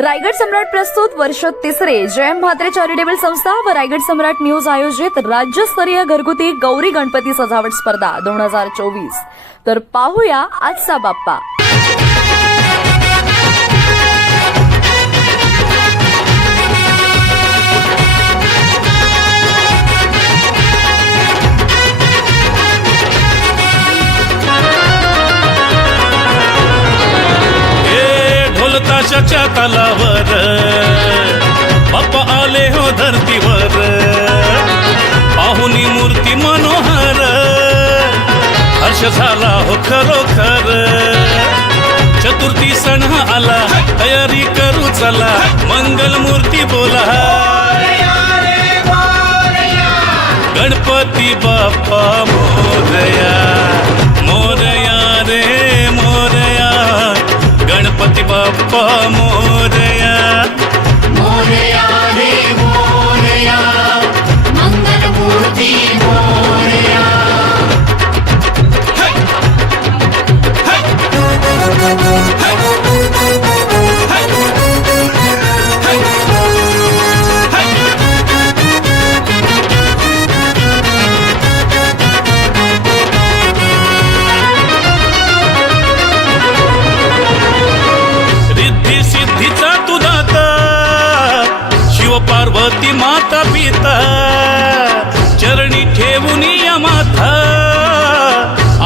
रायगड सम्राट प्रस्तुत वर्ष तिसरे जयम म्हात्रे चॅरिटेबल संस्था व रायगड सम्राट न्यूज आयोजित राज्यस्तरीय घरगुती गौरी गणपती सजावट स्पर्धा 2024। तर पाहूया आजचा बाप्पा। ताशाच्या तालावर बाप्पा आले हो धरतीवर, पाहुनी मूर्ती मनोहर, हर्ष झाला हो खरोखर। चतुर्थी सण आला, तयारी करू चला, मंगल मूर्ती बोला, गणपती बाप्पा मोरया मोरया रे मोरया, गणपती बाप्पा मोरया मोरया रे मोरया, मंगल मूर्ती मोरया। पार्वती माता पिता चरणी ठेवून या माथा,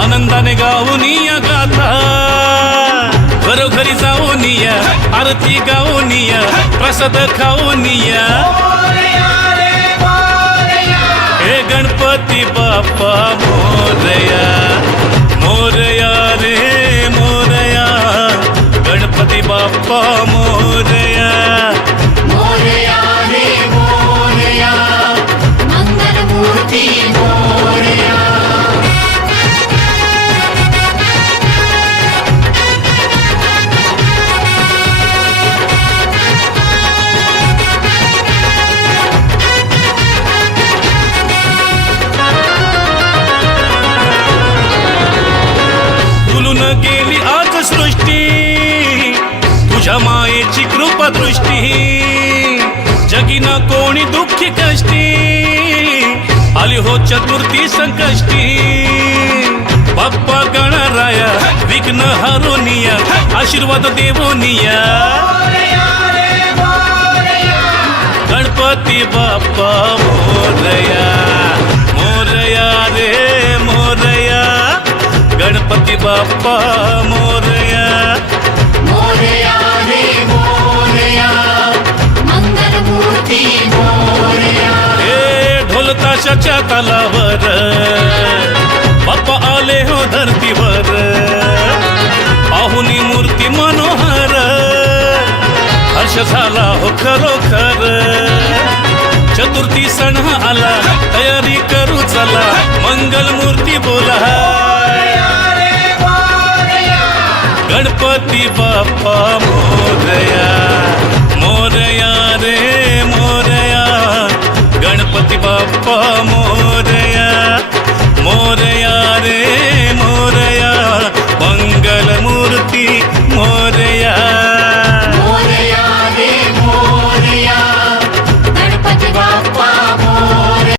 आनंदाने गाऊन या गाथा, घरोघरी जाऊन या, आरती गाऊन या, प्रसाद खाऊन या, हे गणपती बाप्पा मोरया मोरया रे मोरया, गणपती बाप्पा मोरया मोरया रे मोरया, मंगल मूर्ती मोरया। फुलून गेली आज सृष्टी, तुझ्या मायेची कृपा दृष्टी, जगिना कोणी दुःखी कष्टी, आली हो चतुर्थी संकष्टी। बाप्पा गणराया विघ्न हरुनिया, आशीर्वाद देवोनिया, गणपती बाप्पा मोरया मोरया रे मोरया, गणपती बाप्पा मोरया मोरया रे मोरया, मंगल मूर्ती मोरया। हे ढोल ताशाच्या तालावर बाप्पा आले हो धरतीवर, पाहुनी मूर्ती मनोहर, हर्ष झाला हो खरोखर। चतुर्थी सण आला, तयारी करू चला, मंगल मूर्ती बोला, गणपती बाप्पा मोरया मोरया रे मोरया, गणपती बाप्पा